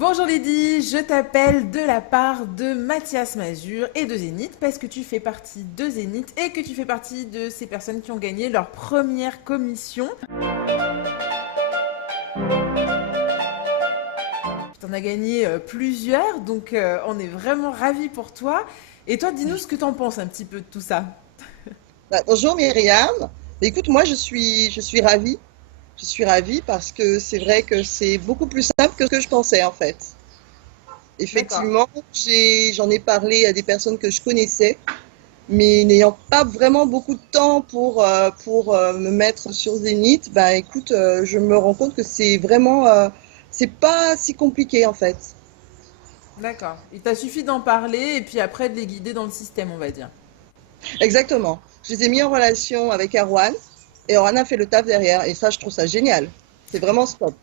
Bonjour Lydie, je t'appelle de la part de Mathias Mazur et de Zénith parce que tu fais partie de Zénith et que tu fais partie de ces personnes qui ont gagné leur première commission. Tu en as gagné plusieurs, donc on est vraiment ravis pour toi. Et toi, dis-nous ce que t'en penses un petit peu de tout ça. Bonjour Myriam. Écoute, moi je suis ravie. Je suis ravie parce que c'est vrai que c'est beaucoup plus simple que ce que je pensais en fait. D'accord. Effectivement, j'en ai parlé à des personnes que je connaissais, mais n'ayant pas vraiment beaucoup de temps pour me mettre sur Zénith, bah écoute, je me rends compte que c'est pas si compliqué en fait. D'accord. Il t'a suffi d'en parler et puis après de les guider dans le système, on va dire. Exactement. Je les ai mis en relation avec Erwan et Erwan a fait le taf derrière et ça, je trouve ça génial. C'est vraiment stop.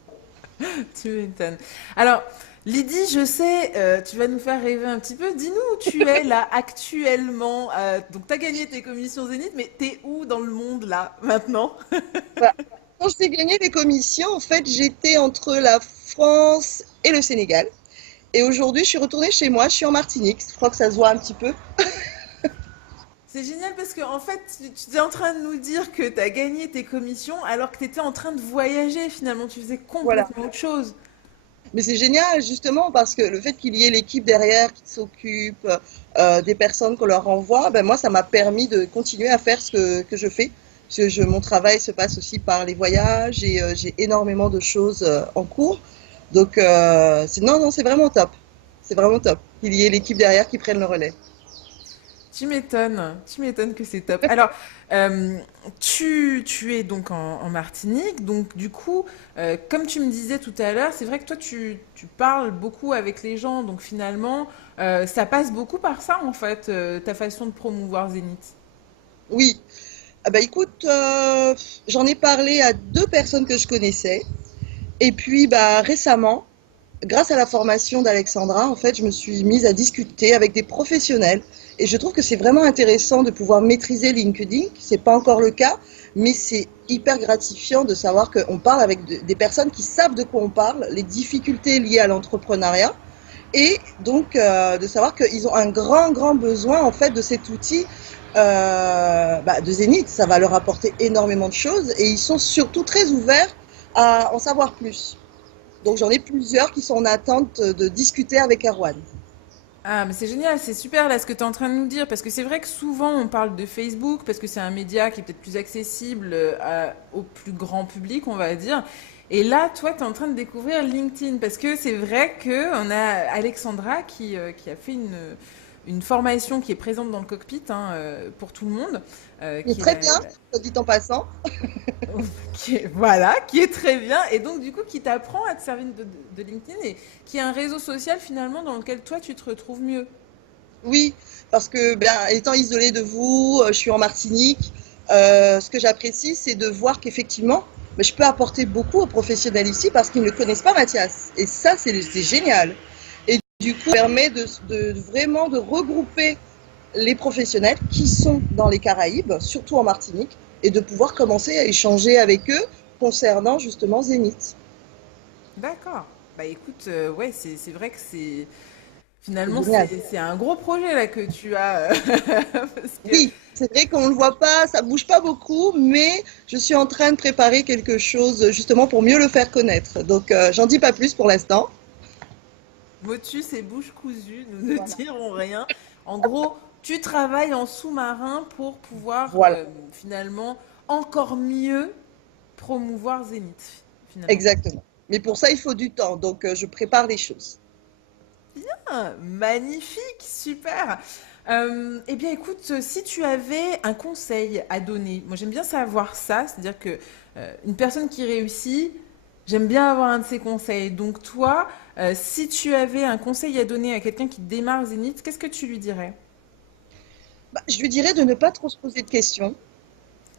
Tu m'étonnes. Alors, Lydie, je sais, tu vas nous faire rêver un petit peu. Dis-nous où tu es là actuellement. Donc, tu as gagné tes commissions Zénith, mais t'es où dans le monde là, maintenant? Bah, quand j'ai gagné les commissions, en fait, j'étais entre la France et le Sénégal. Et aujourd'hui, je suis retournée chez moi, je suis en Martinique. Je crois que ça se voit un petit peu. C'est génial parce que en fait, tu es en train de nous dire que tu as gagné tes commissions alors que tu étais en train de voyager finalement. Tu faisais Voilà. complètement autre chose. Mais c'est génial, justement, parce que le fait qu'il y ait l'équipe derrière qui s'occupe des personnes qu'on leur envoie, ben moi, ça m'a permis de continuer à faire ce que je fais. Parce que mon travail se passe aussi par les voyages et j'ai énormément de choses en cours. Donc, non, non, c'est vraiment top. C'est vraiment top qu'il y ait l'équipe derrière qui prenne le relais. Tu m'étonnes que c'est top. Alors, euh, tu es donc en Martinique, donc du coup, comme tu me disais tout à l'heure, c'est vrai que toi, tu parles beaucoup avec les gens, donc finalement, ça passe beaucoup par ça, en fait, ta façon de promouvoir Zénith. Oui, ah bah écoute, j'en ai parlé à deux personnes que je connaissais. Et puis bah, récemment, grâce à la formation d'Alexandra, en fait, je me suis mise à discuter avec des professionnels. Et je trouve que c'est vraiment intéressant de pouvoir maîtriser LinkedIn. C'est pas encore le cas, mais c'est hyper gratifiant de savoir qu'on parle avec des personnes qui savent de quoi on parle, les difficultés liées à l'entrepreneuriat. Et donc, de savoir qu'ils ont un grand, grand besoin en fait de cet outil de Zénith. Ça va leur apporter énormément de choses et ils sont surtout très ouverts à en savoir plus. Donc, j'en ai plusieurs qui sont en attente de discuter avec Erwan. Ah, mais c'est génial, c'est super là ce que tu es en train de nous dire, parce que c'est vrai que souvent on parle de Facebook, parce que c'est un média qui est peut-être plus accessible au plus grand public, on va dire. Et là, toi, tu es en train de découvrir LinkedIn, parce que c'est vrai qu'on a Alexandra qui a fait une formation qui est présente dans le cockpit hein, pour tout le monde, Il est qui est très bien, soit dit en passant. voilà, qui est très bien, et donc du coup qui t'apprend à te servir de LinkedIn, et qui est un réseau social finalement dans lequel toi tu te retrouves mieux. Oui, parce que ben, étant isolée de vous, je suis en Martinique. Ce que j'apprécie, c'est de voir qu'effectivement, ben, je peux apporter beaucoup aux professionnels ici parce qu'ils ne connaissent pas Mathias. Et ça, c'est génial. Et du coup, ça permet vraiment de regrouper les professionnels qui sont dans les Caraïbes, surtout en Martinique, et de pouvoir commencer à échanger avec eux concernant justement Zénith. D'accord. Bah écoute, ouais, c'est vrai que c'est C'est finalement génial. c'est un gros projet là que tu as parce que Oui, c'est vrai qu'on ne le voit pas, ça bouge pas beaucoup, mais je suis en train de préparer quelque chose justement pour mieux le faire connaître. Donc, j'en dis pas plus pour l'instant. motus et bouche cousue, nous ne Voilà. dirons rien. En gros, tu travailles en sous-marin pour pouvoir Voilà, finalement encore mieux promouvoir Zénith finalement. exactement. Mais pour ça, il faut du temps, donc je prépare les choses. Ah, magnifique, super. Eh bien, écoute, si tu avais un conseil à donner, moi j'aime bien savoir ça, c'est-à-dire que une personne qui réussit, j'aime bien avoir un de ses conseils. Donc toi, si tu avais un conseil à donner à quelqu'un qui démarre Zénith, qu'est-ce que tu lui dirais? Bah, je lui dirais de ne pas trop se poser de questions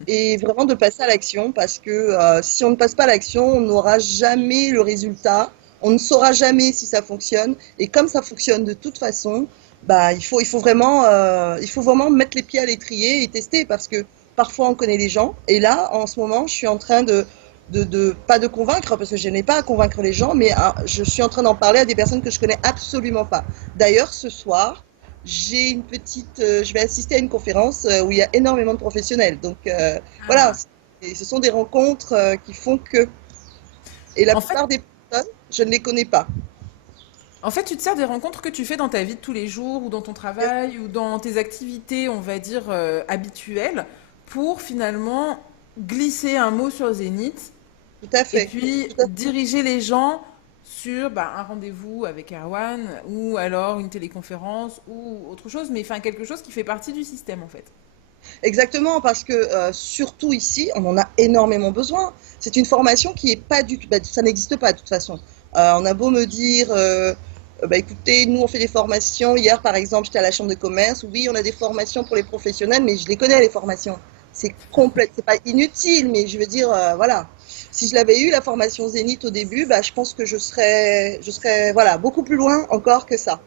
et vraiment de passer à l'action parce que si on ne passe pas à l'action, on n'aura jamais le résultat, on ne saura jamais si ça fonctionne et comme ça fonctionne de toute façon, bah, il faut vraiment mettre les pieds à l'étrier et tester parce que parfois on connaît les gens et là en ce moment je suis en train pas de convaincre, parce que je n'ai pas à convaincre les gens, mais je suis en train d'en parler à des personnes que je connais absolument pas. D'ailleurs, ce soir, je vais assister à une conférence où il y a énormément de professionnels. Donc voilà, Ah. et ce sont des rencontres qui font que, et la En fait, plupart des personnes, je ne les connais pas. En fait, tu te sers des rencontres que tu fais dans ta vie de tous les jours ou dans ton travail ou dans tes activités, on va dire, habituelles pour finalement glisser un mot sur Zénith Tout à et fait. puis Tout à fait. diriger les gens sur bah, un rendez-vous avec Erwan ou alors une téléconférence ou autre chose, mais enfin quelque chose qui fait partie du système en fait. Exactement, parce que surtout ici, on en a énormément besoin. C'est une formation qui est pas du tout, bah, ça n'existe pas de toute façon. On a beau me dire, bah, écoutez, nous on fait des formations. Hier, par exemple, j'étais à la chambre de commerce. Oui, on a des formations pour les professionnels, mais je les connais les formations. C'est complet, c'est pas inutile, mais je veux dire, voilà. Si je l'avais eu la formation Zénith au début, bah, je pense que je serais, voilà, beaucoup plus loin encore que ça.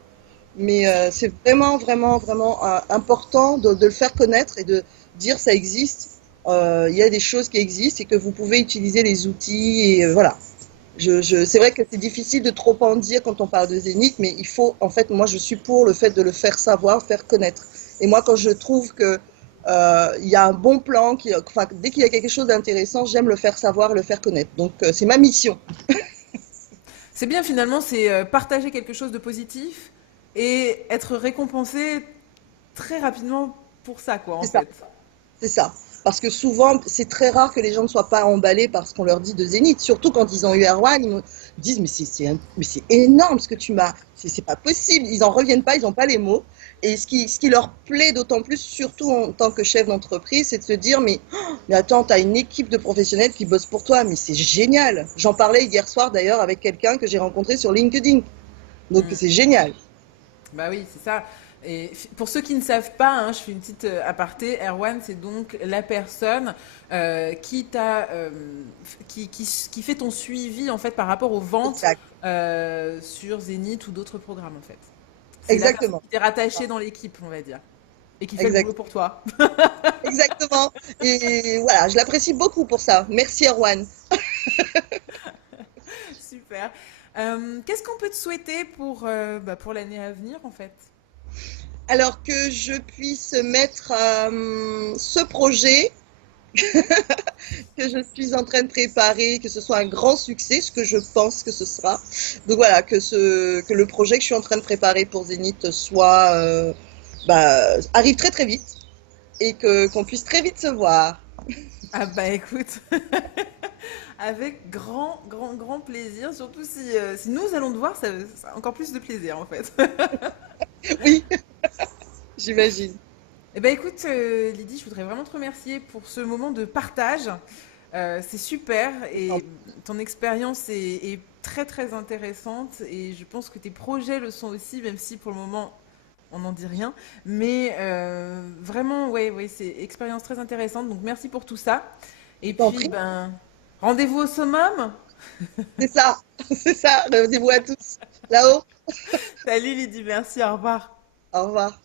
Mais c'est vraiment, vraiment, vraiment important de le faire connaître et de dire ça existe. Il y a des choses qui existent et que vous pouvez utiliser les outils. Et voilà. C'est vrai que c'est difficile de trop en dire quand on parle de Zénith, mais il faut, en fait, moi je suis pour le fait de le faire savoir, faire connaître. Et moi, quand je trouve que il y a un bon plan, enfin, dès qu'il y a quelque chose d'intéressant, j'aime le faire savoir, le faire connaître. Donc c'est ma mission. C'est bien finalement, c'est partager quelque chose de positif et être récompensé très rapidement pour ça quoi en C'est ça. fait. C'est ça. Parce que souvent, c'est très rare que les gens ne soient pas emballés par ce qu'on leur dit de Zénith. Surtout quand ils ont eu Erwan, ils me disent mais c'est énorme ce que tu m'as. C'est pas possible. Ils n'en reviennent pas, ils n'ont pas les mots. Et ce qui leur plaît d'autant plus, surtout en tant que chef d'entreprise, c'est de se dire mais attends, tu as une équipe de professionnels qui bossent pour toi. Mais c'est génial. J'en parlais hier soir d'ailleurs avec quelqu'un que j'ai rencontré sur LinkedIn. Donc Hmm. c'est génial. Bah oui, c'est ça. Et pour ceux qui ne savent pas, hein, je fais une petite aparté. Erwan, c'est donc la personne qui qui fait ton suivi en fait par rapport aux ventes Exact. sur Zenith ou d'autres programmes en fait. C'est la personne Exactement. qui t'est rattachée dans l'équipe, on va dire, et qui fait le boulot Exact. pour toi. Exactement. Et voilà, je l'apprécie beaucoup pour ça. Merci Erwan. Super. Qu'est-ce qu'on peut te souhaiter pour l'année à venir en fait? Alors que je puisse mettre ce projet que je suis en train de préparer, que ce soit un grand succès, ce que je pense que ce sera. Donc voilà, que le projet que je suis en train de préparer pour Zénith arrive très très vite et qu'on puisse très vite se voir. Ah bah écoute, avec grand, grand, grand plaisir, surtout si nous allons te voir, ça a encore plus de plaisir en fait. Oui, j'imagine. Eh ben écoute, Lydie, je voudrais vraiment te remercier pour ce moment de partage. C'est super et ton expérience est très très intéressante et je pense que tes projets le sont aussi, même si pour le moment on n'en dit rien. Mais vraiment, ouais, ouais, c'est expérience très intéressante. Donc merci pour tout ça. Et T'en puis, prie. ben, rendez-vous au summum. C'est ça, c'est ça. Rendez-vous à tous là-haut. Salut Lydie, merci, au revoir. Au revoir.